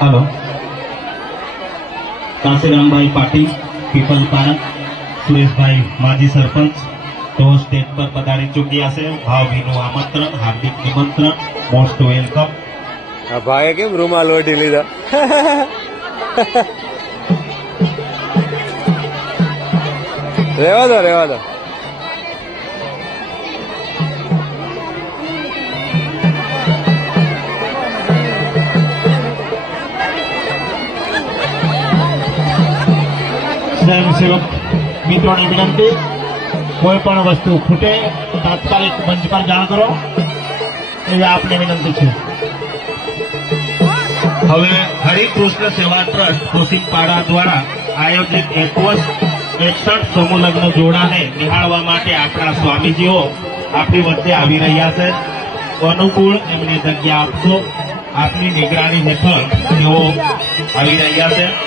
હાલો. Kashirambhai Patil park, Sureshbhai માજી સરપંચ. તો stage પર પધારી ચૂક્યા છે. ભાવભીનું આમંત્રણ, હાર્દિક નિમંત્રણ, મોસ્ટ વેલકમ. આ ભાઈએ કેમ રૂમાલ ઓઢી લીધા? રેવા દો રેવા દો. સ્વયંસેવક મિત્રોને વિનંતી, કોઈ પણ વસ્તુ ખૂટે, તાત્કાલિક મંચ પર જાણ કરો. એવી આપને વિનંતી છે. હવે હરિકૃષ્ણ સેવા ટ્રસ્ટ કોસિંગપાડા દ્વારા આયોજિત એકવસ એકસઠ સમૂહ જોડાને નિહાળવા માટે આપણા સ્વામીજીઓ આપણી વચ્ચે આવી રહ્યા છે. અનુકૂળ એમની જગ્યા આપશો. આપની નિગરાની હેઠળ તેઓ આવી રહ્યા છે.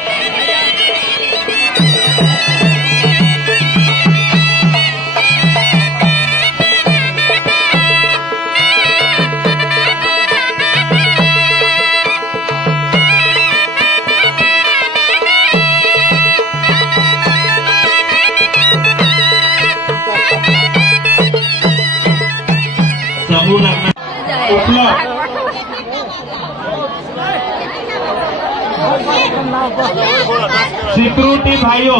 સિક્યુરિટી ભાઈઓ.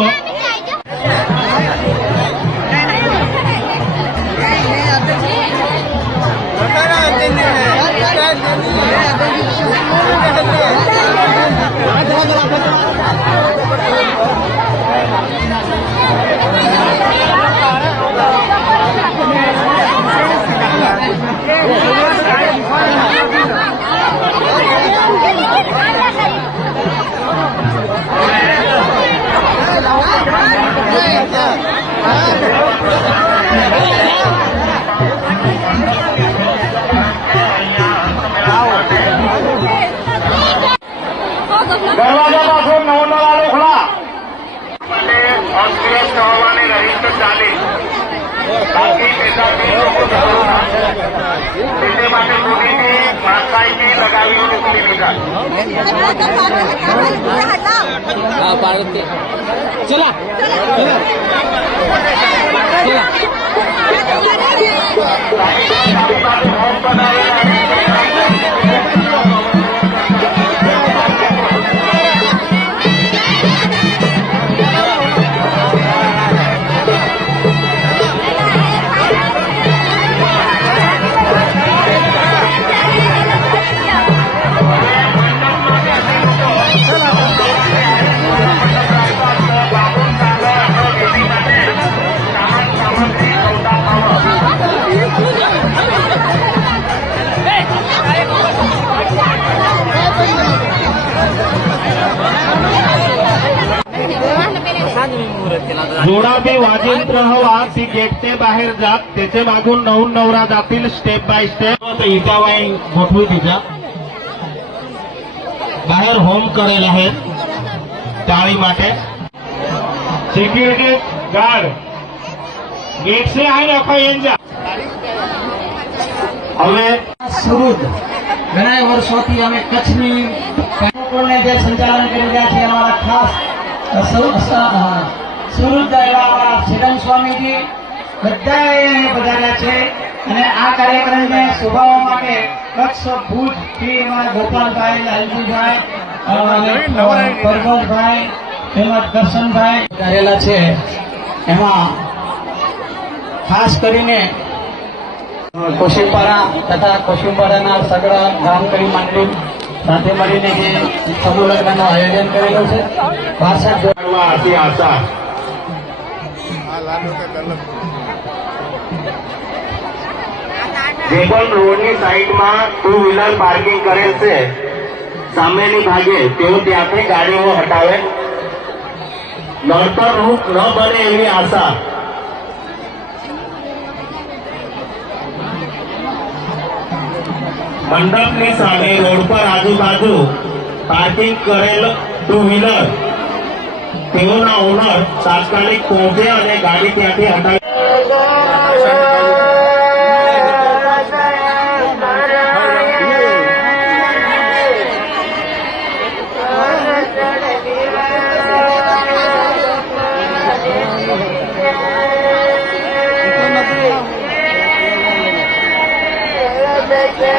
દરવાજા પાસે નવ નવા લોખડા અસ્વસ્થ હોવાને રહીશ ચાલે બાકી પેશાબી લોકો જરૂર તેને માટે મોદીજી માથાઈથી લગાવી મોકલી દીધા હા પાર્વતી ચલા ચલા जोडाबी वाजेंद्र हवा ती गेटते बाहेर जात त्याचे मागून नऊन नवरा जातील स्टेप बाय स्टेप इटावाई गोठवी तिच्या बाहेर होम करेल आहेत टाळी માટે સિક્યુરિટી ગાર્ડ ગેટ સે આવીને અપાઈ એંજા હવે સુરત ઘણા વર્ષોથી અમે કચ્છની કાર્યક્રમને જે સંચાલન કરી રહ્યા છે અમારા ખાસ સૌ- સ- અ, એમાં ખાસ કરીને કોશીપાડા તથા કોશીપાડાના સગડા ગામકરી મંડળી સાથે મળીને જે સમૂહ લગ્નનું આયોજન કરેલું છે. બાસઠ કરવા આથી આશા જે પણ રોડની સાઈડમાં ટુ વ્હીલર પાર્કિંગ કરેલ છે. સામેની ભાગે તેઓ ત્યાંથી ગાડીઓ હટાવે. નડતર રૂપ ન બને એવી આશા. મંડપની સામે રોડ પર આજુબાજુ પાર્કિંગ કરેલ ટુ વ્હીલર તેઓના ઓનર તાત્કાલિક પહોંચે અને ગાડી ત્યાંથી હટાવી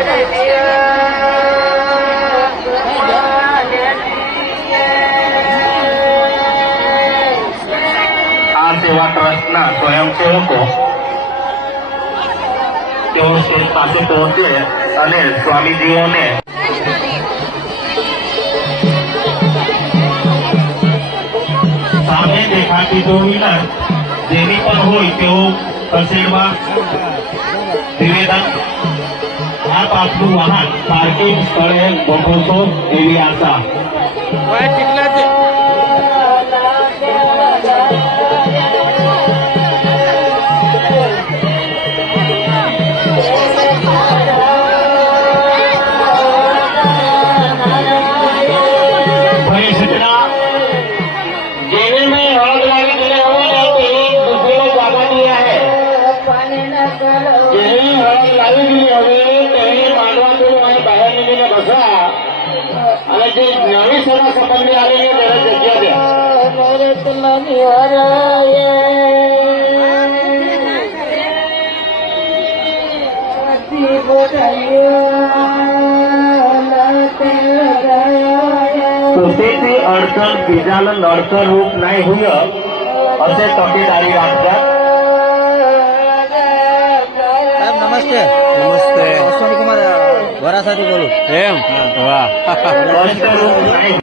Thank you. સ્વયંસેવકો તેઓ સ્ટેજ પાસે પહોંચે અને સ્વામીજીઓને સામે દેખાતી ટુ વ્હીલર જેની પણ હોય તેઓ ખસેડવા નિવેદન. આ પાછલું વાહન પાર્કિંગ સ્થળે પહોંચો એવી આશા. કુશેથી અડચણ બીજાને નડતર રૂપ નહીં હુય. અસે તકેદારી રાખજા નમસ્તે. નમસ્તે. અશ્વની કુમાર વરાસાથી બોલું. એમ? વાહ. નડતર